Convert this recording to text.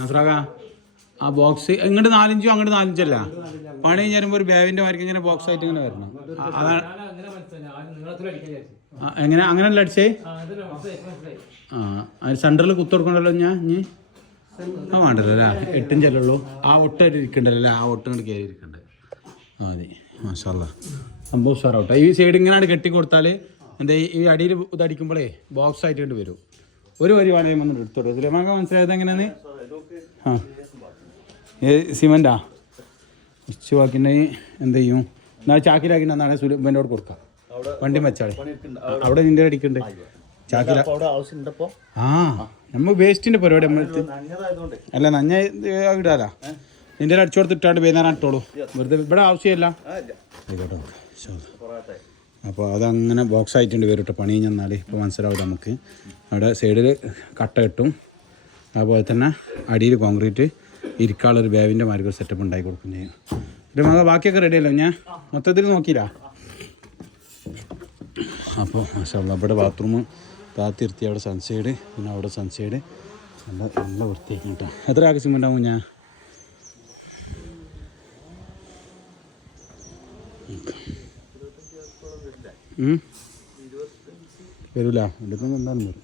നസ്രാക ആ ബോക്സ് ഇങ്ങോട്ട് 4 ഇഞ്ചും അങ്ങോട്ട് 4 ഇഞ്ചല്ല പണി കഴിഞ്ഞ് വരുമ്പോൾ ഒരു ബാവിൻ്റെ മാർക്ക് ഇങ്ങനെ ബോക്സ് ആയിട്ട് ഇങ്ങനെ വരണം. അതാണ് എങ്ങനെ അങ്ങനെയല്ല അടിച്ചേ. ആ അതിന് സെൻറ്ററിൽ കുത്തുകൊടുക്കണ്ടല്ലോ ഞാൻ ഇനി ആ വേണ്ടല്ലോ അല്ലേ 8 ഇഞ്ചല്ലേ ആ ഒട്ടായിട്ട് ഇരിക്കണ്ടല്ലോ അല്ലേ ആ ഒട്ടും കൊണ്ട് കയറി ഇരിക്കണ്ടേ മതി. മാഷാ അല്ലാഹ് സംഭവം ഉഷാറാവട്ടെ. ഈ സൈഡ് ഇങ്ങനെ കെട്ടി കൊടുത്താൽ എന്താ ഈ അടിയിൽ ഇതടിക്കുമ്പോഴേ ബോക്സ് ആയിട്ട് കൊണ്ട് വരും. ഒരു വരി വാടകയും വന്നിട്ട് എടുത്തോളൂ. സുലൈമാക്ക മനസ്സിലായത് എങ്ങനെയാണ്? ആ സിമൻറ്റാ ഉച്ച ബാക്കിണ്ടെങ്കിൽ എന്ത് ചെയ്യും എന്നാൽ ചാക്കിലാക്കിയിട്ട് എന്നാണ് സുലൈമാനോട് കൊടുക്കാം. വണ്ടി വെച്ചാളെ അവിടെ നിൻ്റെ അടിക്കണ്ടേ ചാക്കില. ആ നമ്മൾ വേസ്റ്റിൻ്റെ പരിപാടി നമ്മൾ അല്ല നഞ്ഞ ഇടാല നിൻ്റെ അടിച്ചു കൊടുത്തിട്ടാണ്ട് വൈകുന്നേരം ഇട്ടോളൂ. വെറുതെ ഇവിടെ ആവശ്യമില്ല ആയിക്കോട്ടെ. അപ്പോൾ അതങ്ങനെ ബോക്സ് ആയിട്ടുണ്ട് വരും കേട്ടോ. പണി കഴിഞ്ഞാൽ ഇപ്പോൾ മനസ്സിലാവും നമുക്ക്. അവിടെ സൈഡിൽ കട്ട കെട്ടും, അതുപോലെ തന്നെ അടിയിൽ കോൺക്രീറ്റ് ഇരിക്കാനുള്ളൊരു ബാവിൻ്റെ മാർഗം സെറ്റപ്പ് ഉണ്ടാക്കി കൊടുക്കും ചെയ്യും. ഒരു മക ബാക്കിയൊക്കെ റെഡിയല്ലോ ഞാൻ മൊത്തത്തിൽ നോക്കിയില്ല. അപ്പോൾ മാഷാ അല്ലാഹ് ഇവിടെ ബാത്റൂം താത്തിരുത്തി അവിടെ സൺസൈഡ് പിന്നെ അവിടെ സൺസൈഡ് നല്ല നല്ല വൃത്തിയാക്കി കേട്ടോ. എത്ര ആവശ്യം ഉണ്ടാവും ഞാൻ വരൂല എടുക്കുന്ന എന്താണെന്ന് വരും.